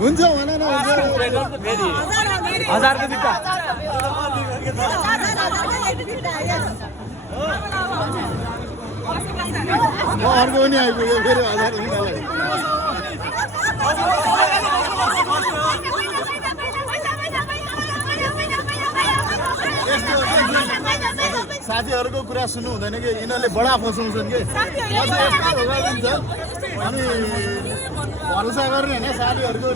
हुन्छ भन न 1000 को बिटा म अर्को पनि आइपुग्यो फेरि 1000 उनीहरूलाई साथीहरूको कुरा सुन्नु हुँदैन कि यिनीहरूले बडा फसाउँछन् कि अनि भरोसा गर्ने होइन साथीहरूको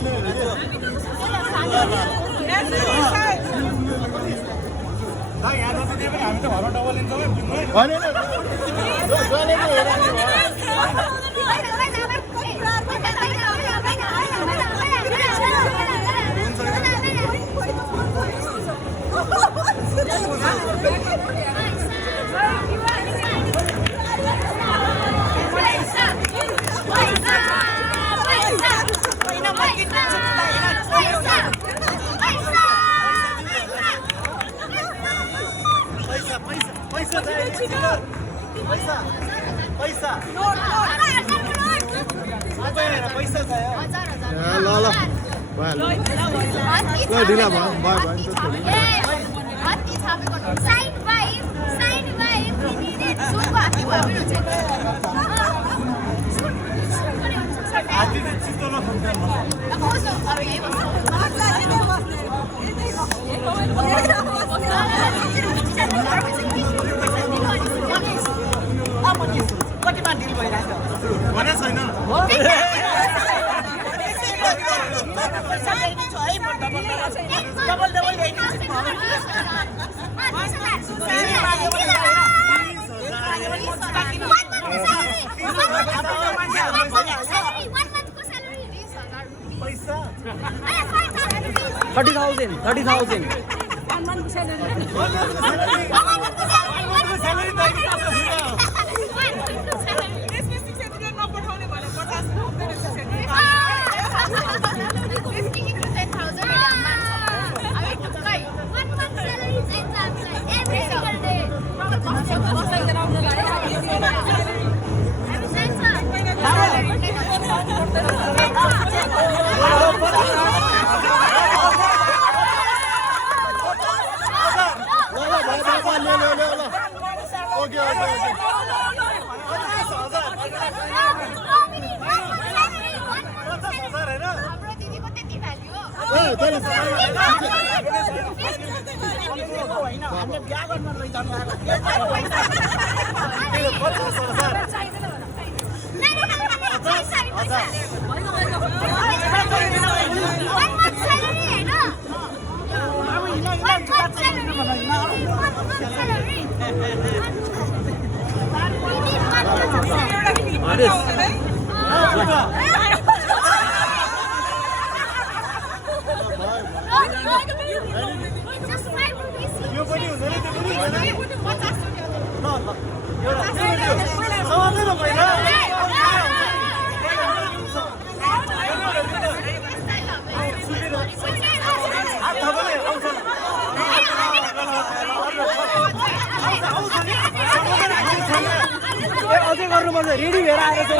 रेडी भएर आएको छ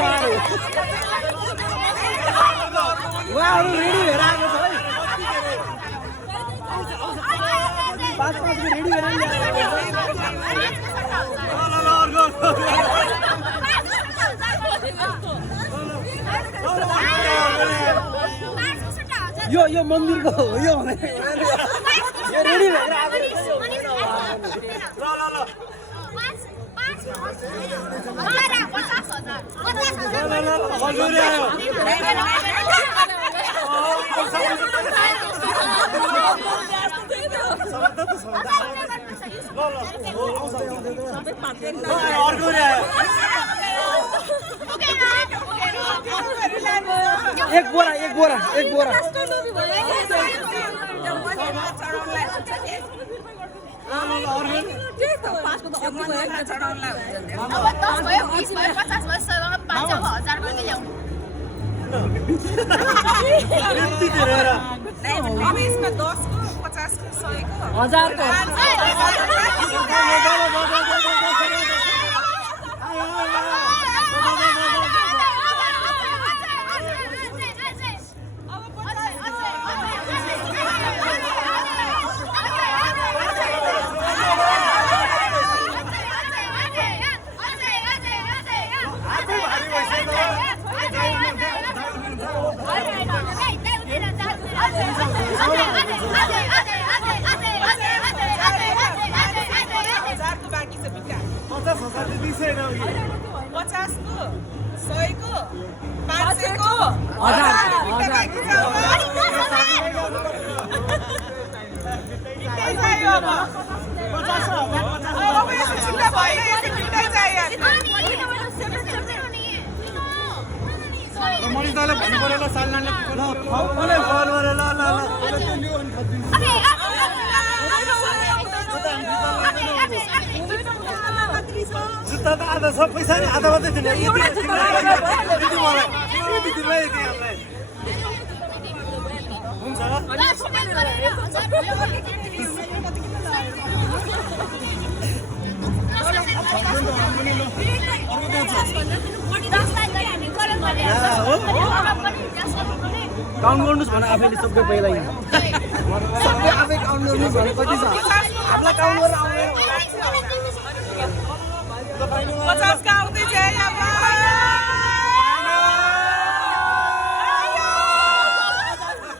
उहाँहरू रेडी भएर आएको छ है 5 को रेडी भएर यो मन्दिरको हो यो रेडी भएर आएको एक बोरा 50 को 100 को 500 को 1000 मनिष दाले भन्नु पर्यो ल सालनाले मलाई फोन गरेर ल ल जुत्ता त आधा सब पैसा नि आधा मात्रै दिने यति मलाई हुन्छ काउन्ट गर्नुहोस् भने आफैले सबै पहिला यहाँ सबै आफै काउन्ट गर्नुहोस् भने कति छ आफूलाई काउन्ट गरेर आउँदैन